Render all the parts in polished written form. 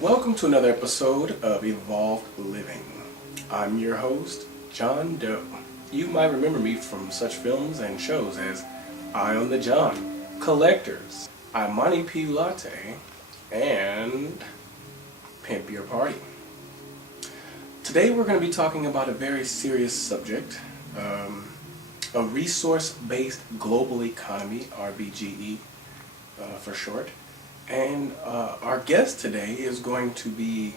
Welcome to another episode of Evolved Living. I'm your host, John Doe. You might remember me from such films and shows as Eye on the John, Collectors, Imani P. Latte, and Pimp Your Party. Today we're going to be talking about a very serious subject, a resource-based global economy, RBGE for short. And our guest today is going to be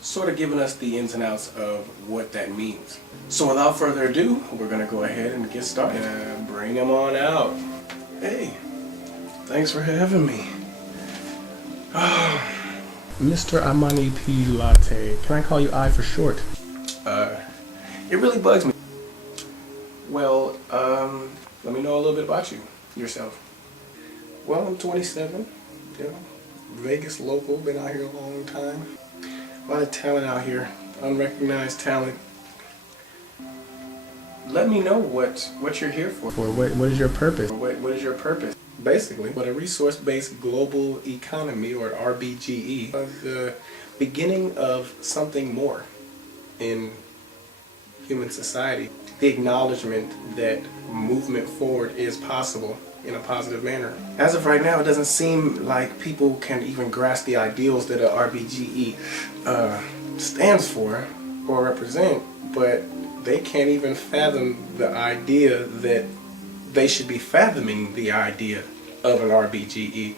sort of giving us the ins and outs of what that means. So without further ado, we're going to go ahead and get started. Bring him on out. Hey, thanks for having me. Mr. Imani P. Latte. Can I call you I for short? It really bugs me. Well, let me know a little bit about you, yourself. Well, I'm 27. Yeah, Vegas local, been out here a long time. A lot of talent out here, unrecognized talent. Let me know what you're here for. What is your purpose? What is your purpose? Basically, what a resource-based global economy, or RBGE, is the beginning of something more in human society. The acknowledgement that movement forward is possible in a positive manner. As of right now, it doesn't seem like people can even grasp the ideals that a RBGE stands for or represent, but they can't even fathom the idea that they should be fathoming the idea of an RBGE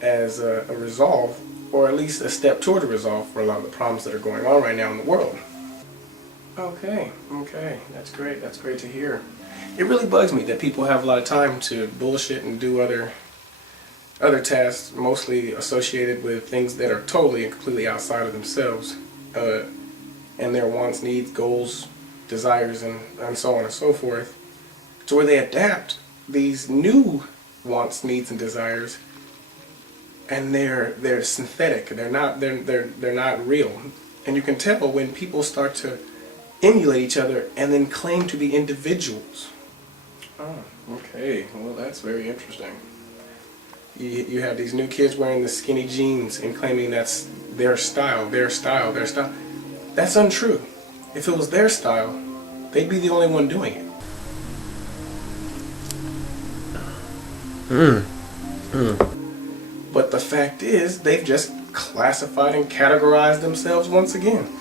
as a resolve, or at least a step toward a resolve for a lot of the problems that are going on right now in the world. Okay, that's great to hear. It really bugs me that people have a lot of time to bullshit and do other tasks, mostly associated with things that are totally and completely outside of themselves, and their wants, needs, goals, desires, and so on and so forth, to where they adapt these new wants, needs, and desires, and they're synthetic. They're not real, and you can tell when people start to emulate each other and then claim to be individuals. Oh, okay. Well, that's very interesting. You have these new kids wearing the skinny jeans and claiming that's their style. That's untrue. If it was their style, they'd be the only one doing it. But the fact is, they've just classified and categorized themselves once again.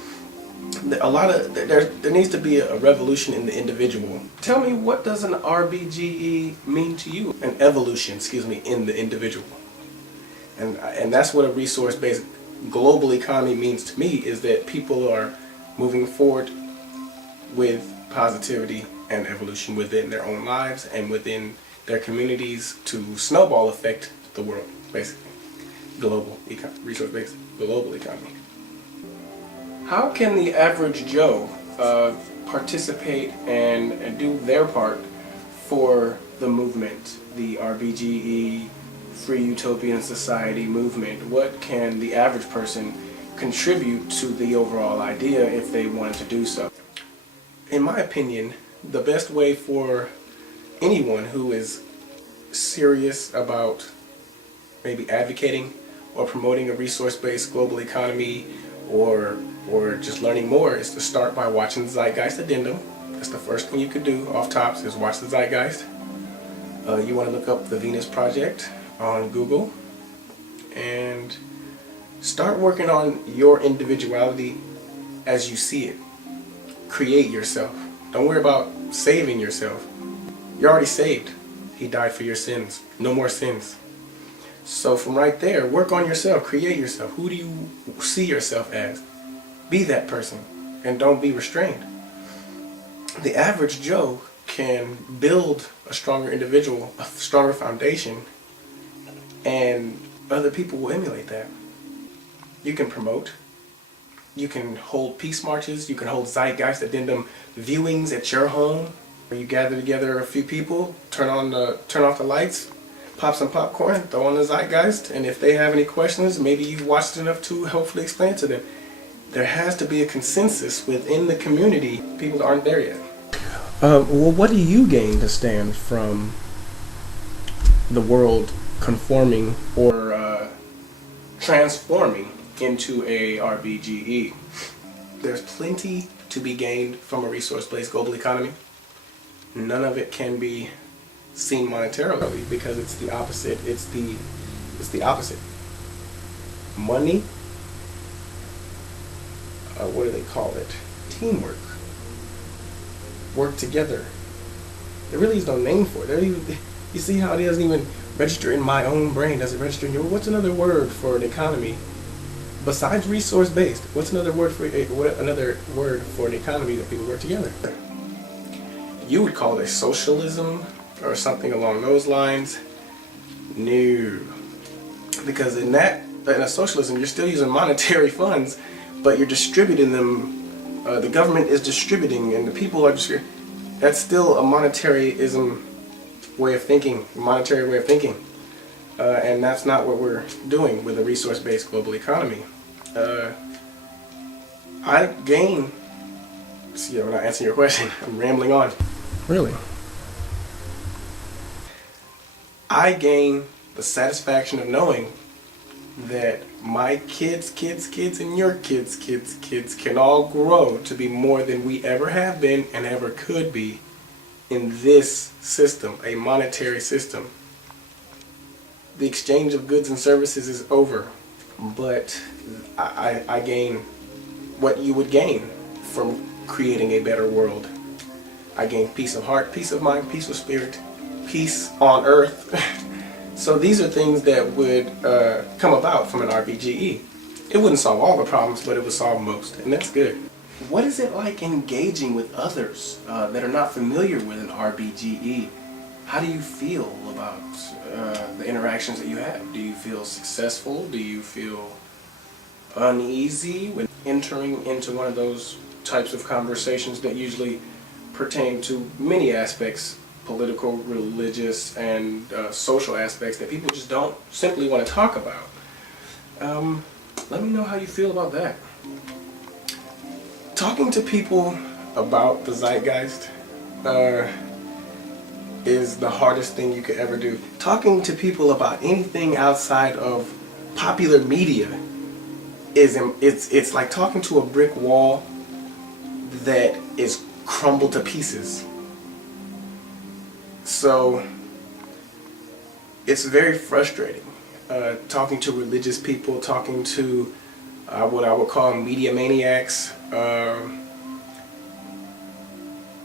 There needs to be a revolution in the individual. Tell me, what does an RBGE mean to you? An evolution, in the individual. And that's what a resource-based global economy means to me, is that people are moving forward with positivity and evolution within their own lives and within their communities to snowball affect the world, basically. Resource-based global economy. How can the average Joe participate and do their part for the movement, the RBGE, Free Utopian Society movement? What can the average person contribute to the overall idea if they wanted to do so? In my opinion, the best way for anyone who is serious about maybe advocating or promoting a resource-based global economy, or just learning more, is to start by watching the Zeitgeist Addendum. That's the first thing you could do off tops, is watch the Zeitgeist. You want to look up the Venus Project on Google and start working on your individuality as you see it. Create yourself. Don't worry about saving yourself. You're already saved. He died for your sins. No more sins. So from right there, work on yourself, create yourself. Who do you see yourself as? Be that person, and don't be restrained. The average Joe can build a stronger individual, a stronger foundation, and other people will emulate that. You can promote, you can hold peace marches, you can hold Zeitgeist Addendum viewings at your home, where you gather together a few people, turn off the lights, pop some popcorn, throw on the Zeitgeist, and if they have any questions, maybe you've watched enough to hopefully explain to them. There has to be a consensus within the community. People aren't there yet. Well, what do you gain to stand from the world conforming or transforming into a RBGE. There's plenty to be gained from a resource-based global economy. None of it can be seen monetarily because it's the opposite. It's the opposite. Money, what do they call it? Teamwork. Work together. There really is no name for it. You see how it doesn't even register in my own brain? Does it register in your? What's another word for an economy besides resource-based? What's another word for an economy that people work together? You would call it a socialism or something along those lines. No, because in a socialism, you're still using monetary funds, but you're distributing them. The government is distributing, and the people are distributing. That's still a monetary way of thinking, and that's not what we're doing with a resource-based global economy. I gain. See, I'm not answering your question. I'm rambling on. Really? I gain the satisfaction of knowing that my kids, and your kids can all grow to be more than we ever have been and ever could be in this system, a monetary system. The exchange of goods and services is over, but I gain what you would gain from creating a better world. I gain peace of heart, peace of mind, peace of spirit, peace on earth. So these are things that would come about from an RBGE. It wouldn't solve all the problems, but it would solve most, and that's good. What is it like engaging with others that are not familiar with an RBGE? How do you feel about the interactions that you have? Do you feel successful? Do you feel uneasy when entering into one of those types of conversations that usually pertain to many aspects, political, religious, and social aspects that people just don't simply want to talk about? Let me know how you feel about that. Talking to people about the zeitgeist is the hardest thing you could ever do. Talking to people about anything outside of popular media it's like talking to a brick wall that is crumbled to pieces. So it's very frustrating talking to religious people, talking to what I would call media maniacs.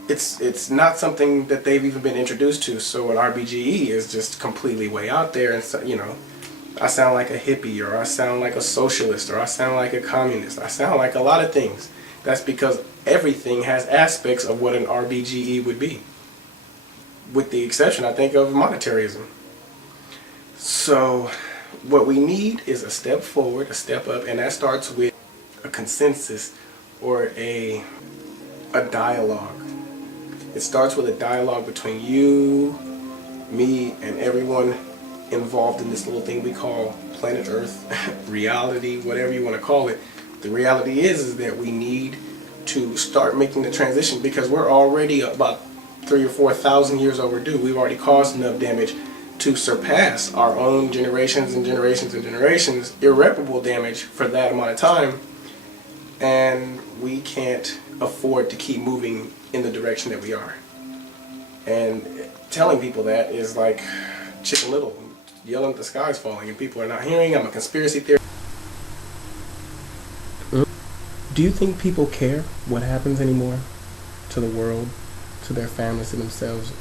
It's not something that they've even been introduced to. So an RBGE is just completely way out there, and so, you know, I sound like a hippie, or I sound like a socialist, or I sound like a communist. I sound like a lot of things. That's because everything has aspects of what an RBGE would be, with the exception, I think, of monetarism. So what we need is a step forward, a step up, and that starts with a consensus or a dialogue. It starts with a dialogue between you, me, and everyone involved in this little thing we call planet Earth, reality, whatever you want to call it. The reality is that we need to start making the transition, because we're already about 3,000 or 4,000 years overdue. We've already caused enough damage to surpass our own generations and generations and generations, irreparable damage for that amount of time, and we can't afford to keep moving in the direction that we are. And telling people that is like Chicken Little yelling at the sky's falling, and people are not hearing. I'm a conspiracy theorist. Do you think people care what happens anymore to the world, to their families, to themselves?